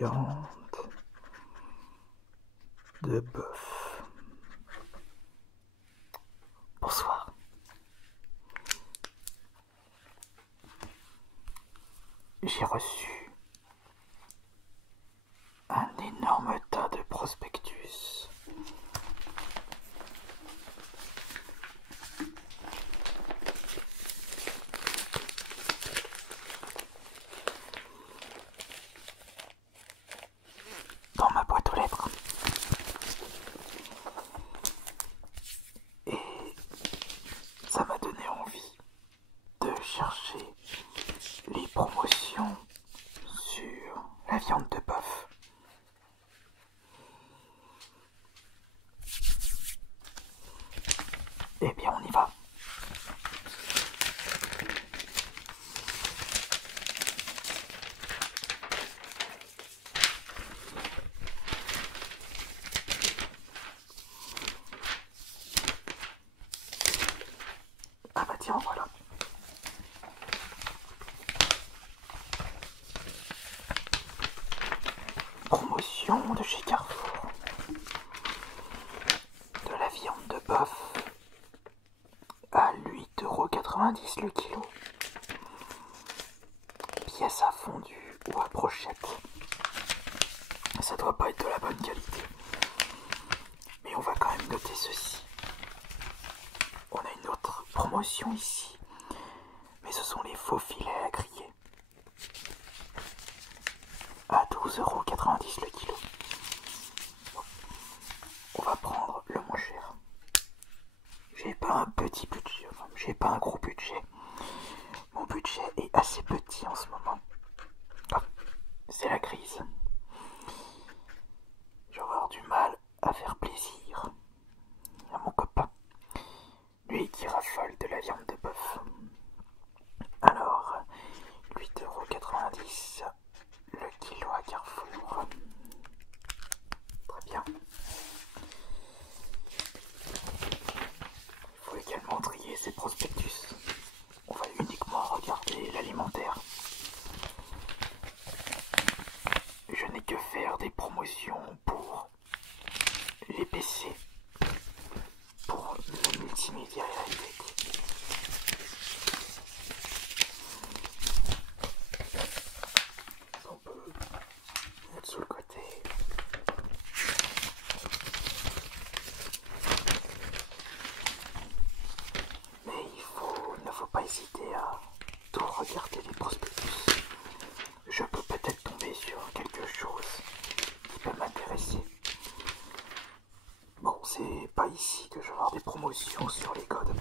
viande de bœuf. Bonsoir. J'ai reçu un énorme tas de prospectus. Dans ma boîte aux lettres. Et ça m'a donné envie de chercher les promotions sur la viande de bœuf. Eh bien, on y va. Ah bah tiens, voilà. Promotion de chez Carrefour. De la viande de bœuf à 8,90 € le kilo. Pièce à fondue ou à brochette. Ça doit pas être de la bonne qualité. Mais on va quand même noter ceci. On a une autre promotion ici. Mais ce sont les faux filets à griller. À 12,90 € le kilo. On va prendre le moins cher. J'ai pas un petit budget, enfin, j'ai pas un gros budget. Mon budget est assez petit en ce moment. Ah, c'est la crise. Je vais avoir du mal à faire plaisir à mon copain. Lui qui raffole de la viande de bœuf. Alors, 8,90 € le kilo à Carrefour. Très bien. Il faut également trier ces prospectus. On va uniquement regarder l'alimentaire. Je n'ai que faire des promotions pour les PC, pour le multimédia et la tech. On peut mettre sur le côté. Mais il ne faut pas hésiter à tout regarder les prospectus. Je peux peut-être tomber sur quelque chose qui peut m'intéresser. Bon, c'est pas ici que je vais avoir des promotions sur les codes.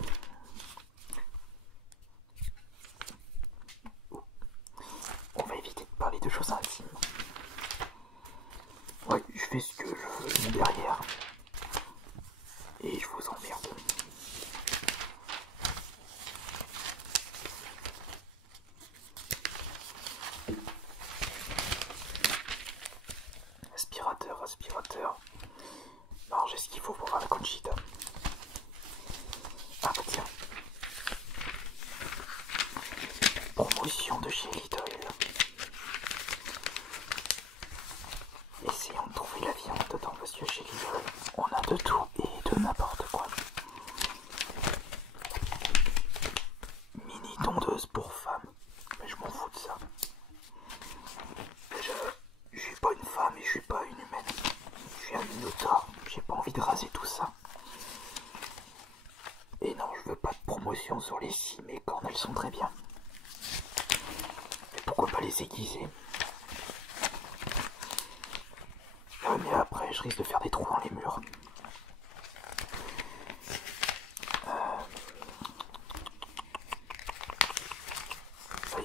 On va éviter de parler de choses intimes. Ouais, je fais ce que je veux derrière. Et je vous emmerde. Aspirateur, aspirateur. Non, j'ai ce qu'il faut pour faire la Conchita. Ah bah tiens. Promotion de chez Lidl. Essayons de trouver la viande dedans parce que chez Lidl, on a de tout et de n'importe quoi. Mini tondeuse pour femmes. Mais je m'en fous de ça. Déjà, je suis pas une femme et je suis pas une humaine. Je suis un minotaure. J'ai pas envie de raser tout ça. Et non, je veux pas de promotion sur les scies, mes cornes elles sont très bien. Et pourquoi pas les aiguiser? Mais après, je risque de faire des trous dans les murs.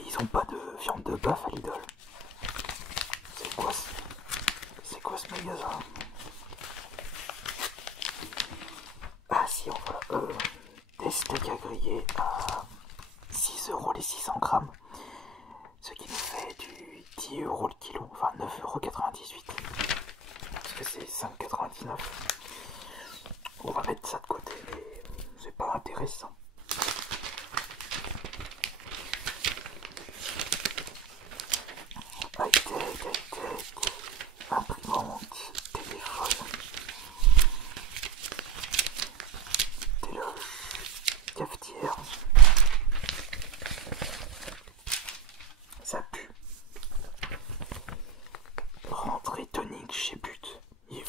Ils ont pas de viande de bœuf à Lidl. C'est quoi ce magasin? Ah si, on voit des steaks à griller à 6 € les 600 grammes. Ce qui nous fait du 10 € le kilo, enfin 9,98 €. Parce que c'est 5,99 €. On va mettre ça de côté, mais c'est pas intéressant. High-tech, high-tech.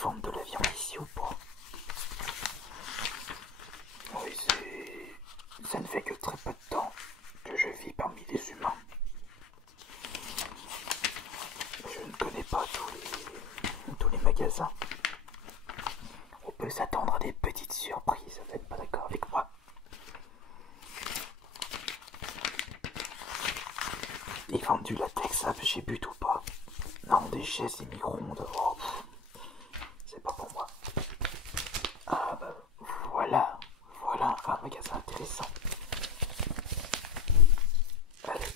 vendent de la viande ici ou pas? Oui, ça ne fait que très peu de temps que je vis parmi les humains. Je ne connais pas tous les magasins. On peut s'attendre à des petites surprises, vous n'êtes pas d'accord avec moi? Ils vendent du latex à chez But ou pas? Non, des chaises, des micro-ondes. Oh, c'est pas pour moi. Ah bah voilà, voilà un magasin intéressant. Avec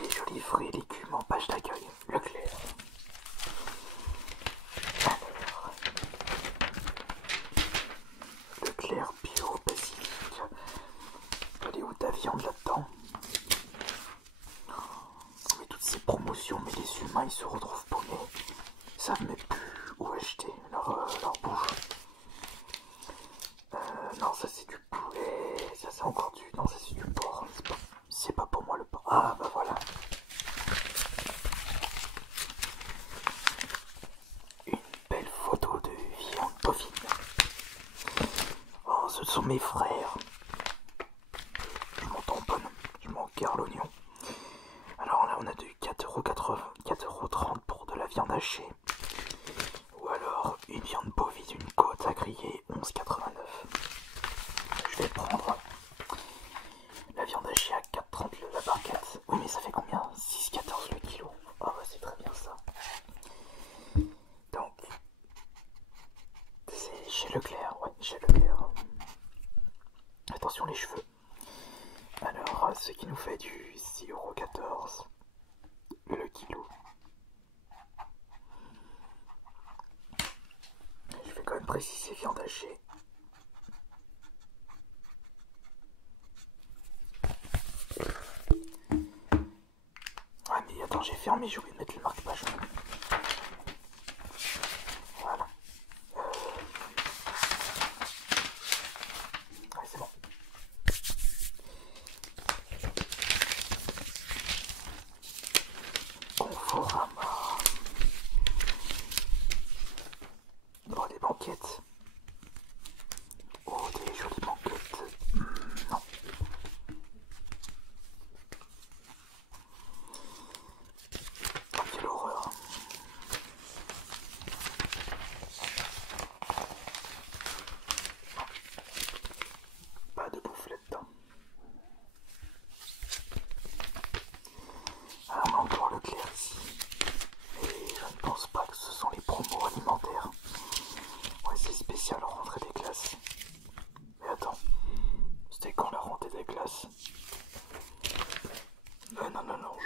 des jolis fruits et légumes en page d'accueil. Leclerc. Alors, Leclerc bio Pacifique. Elle est où ta viande là-dedans? Mais toutes ces promotions, mais les humains ils se retrouvent paumés. Ils savent même plus où acheter leur bouffe. Non, ça c'est du poulet. Ça c'est encore du. Non, ça c'est du porc. C'est pas pour moi le porc. Ah bah voilà. Une belle photo de viande bovine. Oh, ce sont mes frères. Je m'en tamponne. Je m'en carre l'oignon. Alors là, on a du 4,80€, 4,30€ pour de la viande hachée. Ou alors une viande bovine, une côte à griller, 11,89€. Je vais prendre la viande hachée à 4,30€ la barquette. Oui, mais ça fait combien? 6,14€ le kilo. Ah bah c'est très bien ça. Donc, c'est chez Leclerc, ouais, chez Leclerc. Attention les cheveux. Alors, ce qui nous fait du 6,14€ le kilo. Je vais quand même préciser viande hachée. Ah mais attends, j'ai fermé, j'ai oublié de mettre le marque-page. Voilà. Ouais, c'est bon. Conforama. Oh, des banquettes. Oh, des jolies banquettes. Non. Oh, quelle horreur. Pas de bouffe là-dedans. Ah, on a encore Leclerc ici. Mais je ne pense pas que ce sont les promos alimentaires. Ouais, c'est spécial, rentrée des classes. Mais attends, c'était quand la rentrée des classes? Non,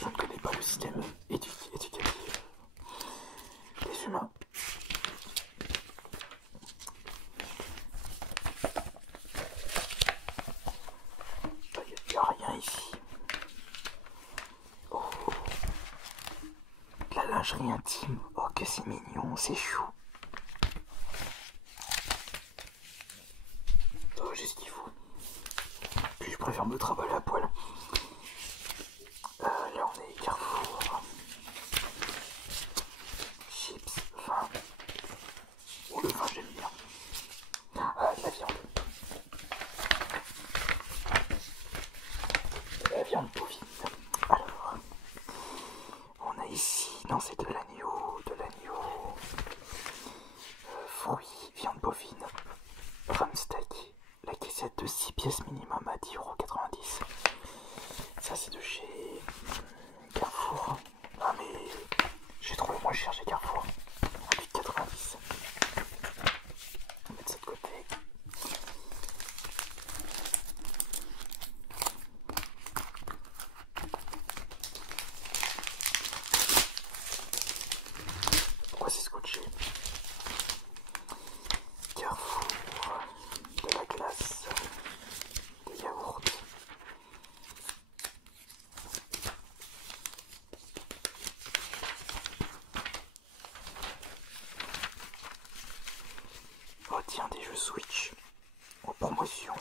je ne connais pas le système éducatif des humains. Il n'y a rien ici. Oh, de la lingerie intime. Oh, que c'est mignon, c'est chou. Oh, j'ai ce qu'il faut. Puis je préfère me travailler à poil. Là on est Carrefour. Chips, vin. Oh, le vin j'aime bien. Ah, de la viande. De la viande bovine. Alors, on a ici, non c'est de l'agneau, fruits, viande bovine, steak, la caissette de 6 pièces minimum à 10,90€. Ça c'est de chez Carrefour. Ah mais j'ai trouvé moins cher chez Carrefour. À 8,90€. On va mettre ça de côté. Pourquoi c'est scotché? Carrefour, de la glace, des yaourts. Oh tiens, des jeux Switch en promotion.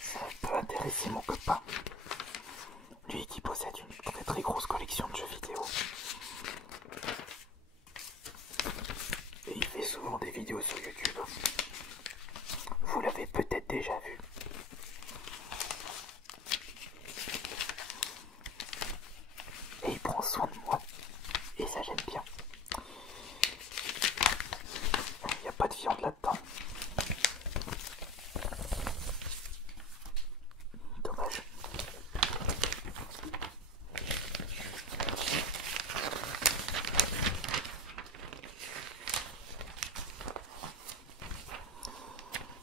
Ça peut intéresser mon copain. Lui qui possède une très très grosse collection de jeux vidéo. soin de moi. Et ça j'aime bien. Il n'y a pas de viande là-dedans. Dommage.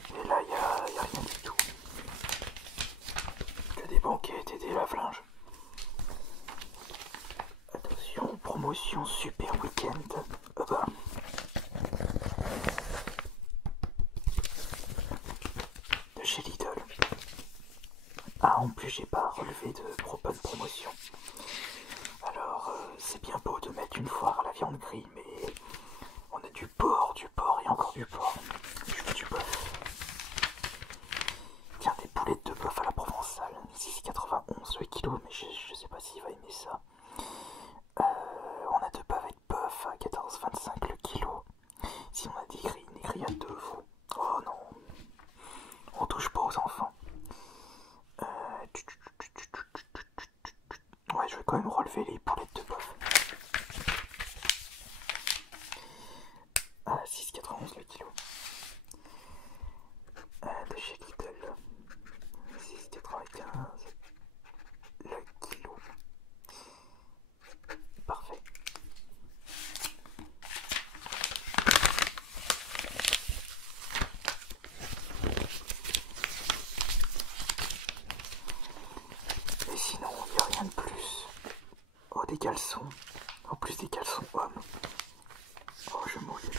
Et là, il n'y a rien du tout. Que des banquettes et des lave-linges. Attention, promotion super week-end. Bah. De chez Lidl. Ah, en plus, j'ai pas relevé de bonne promotion. Alors, c'est bien beau de mettre une foire à la viande grille, mais on a du porc et encore du porc. Je veux du bœuf. Tiens, des boulettes de bœuf à la provençale. 6,91 le kilo, mais je sais pas s'il va aimer ça. On a deux pavés de bœuf à 14,25 le kilo. Si on a des grilles à 2 veaux. Oh non. On touche pas aux enfants. Ouais, je vais quand même relever les boulettes de bœuf. Ah, 6,91 le kilo. De chez Lidl. 6,95 le kilo. Parfait. Et sinon, il n'y a rien de plus. Oh, des caleçons. En plus des caleçons hommes. Oh, je mouille.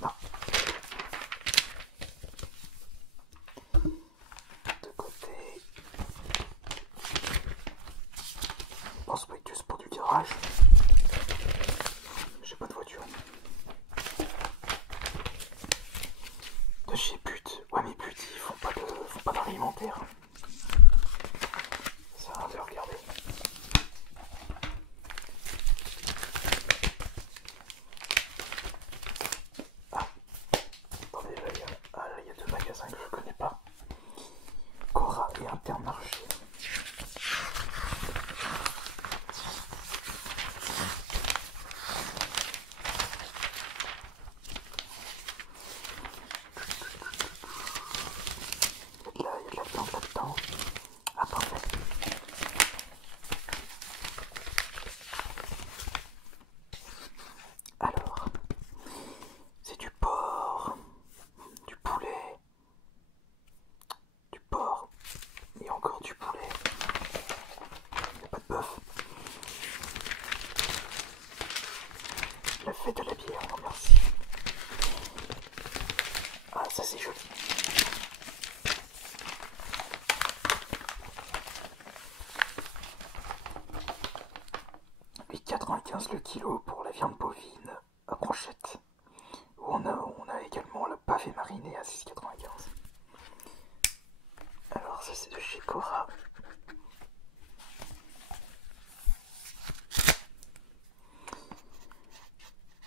Non. De côté. Prospectus pour du garage. J'ai pas de voiture. De chez But. Ouais, mais But, ils font pas d'alimentaire. Ça a l'air de regarder. Ah, attendez, là, il y a deux magasins que je connais pas. Cora et Intermarché. Il y a de la viande là-dedans. Ah, parfait. Alors, c'est du porc, du poulet, du porc et encore du poulet. Il n'y a pas de bœuf. La fête de la bière, non merci. Ah, ça c'est joli. Et 95 le kilo pour la viande bovine à brochette. On a également le pavé mariné à 6,95. Alors ça c'est de chez Cora.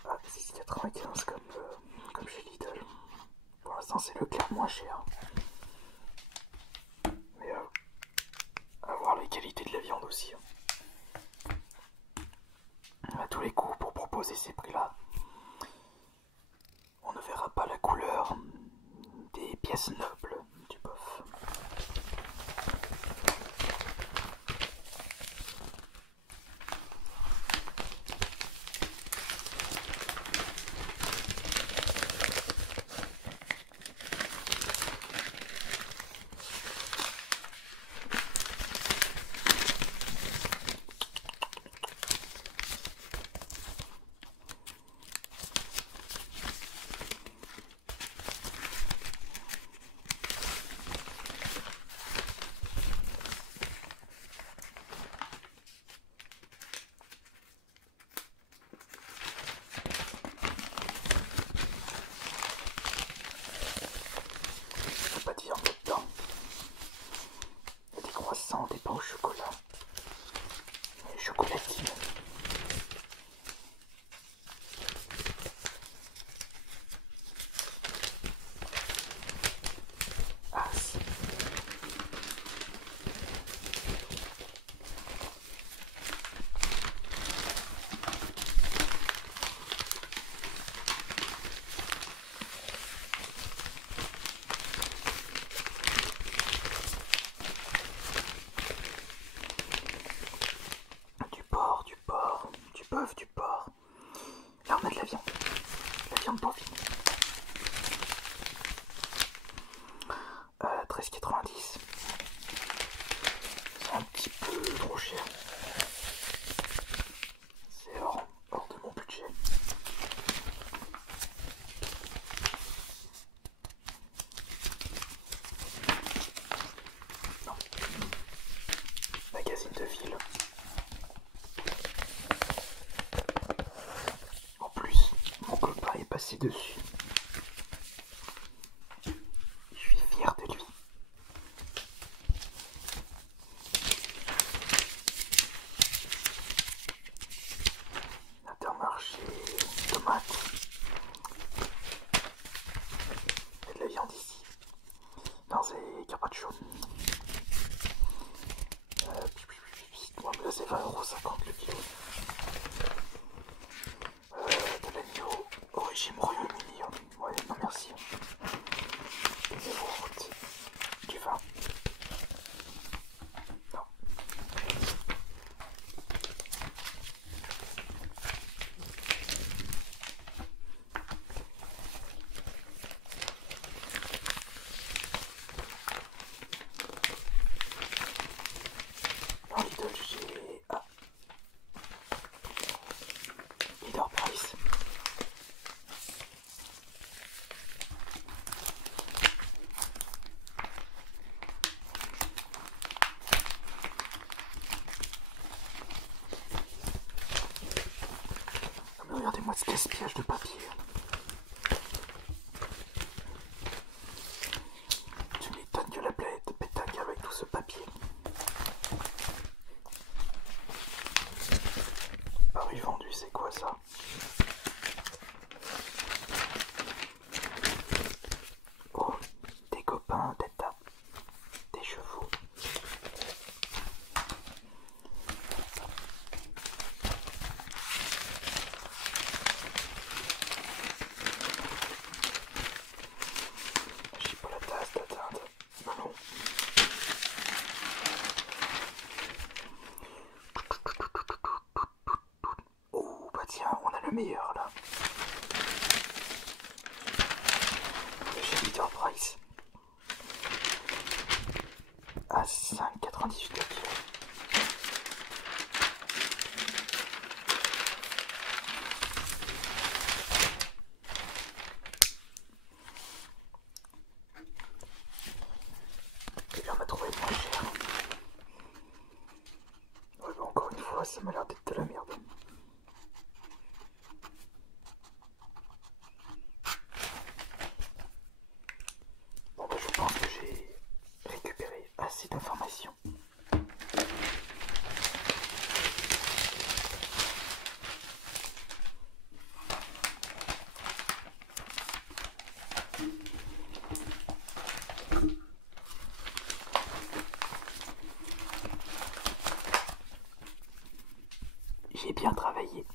Ah, 6,95 comme chez Lidl. Pour l'instant c'est le clair moins cher. Mais à voir les qualités de la viande aussi. À tous les coups, pour proposer ces prix-là, on ne verra pas la couleur des pièces nobles du bœuf. €1,90. C'est un petit peu trop cher. C'est hors de mon budget. Non. Magazine de ville. En plus, mon copain est passé dessus. Je suis fier de lui. Intermarché, tomates. Il y a de la viande ici. Non, c'est carpaccio. Là, c'est 20,50 € le kilo. De l'agneau au régime Royaume-Uni. Ouais, non merci. Des yaourts, du vin. Non. En Lidl, j'ai... Ah. Leader Price. Mais regardez-moi ce gaspillage de papier. Tu m'étonnes que la planète pète un câble avec tout ce papier. Paris vendu, c'est quoi ça? Oh, des copains, des chevaux. Chipolatas, d'atteindre. Melon. Oh, bah tiens, on a le meilleur là. Le chez Leader Price. À 5,98 € le kilo. Et bien on a trouvé moins cher. Ouais, bah encore une fois, ça m'a l'air d'être de la merde. Bon bah je pense que j'ai récupéré assez d'informations. J'ai bien travaillé.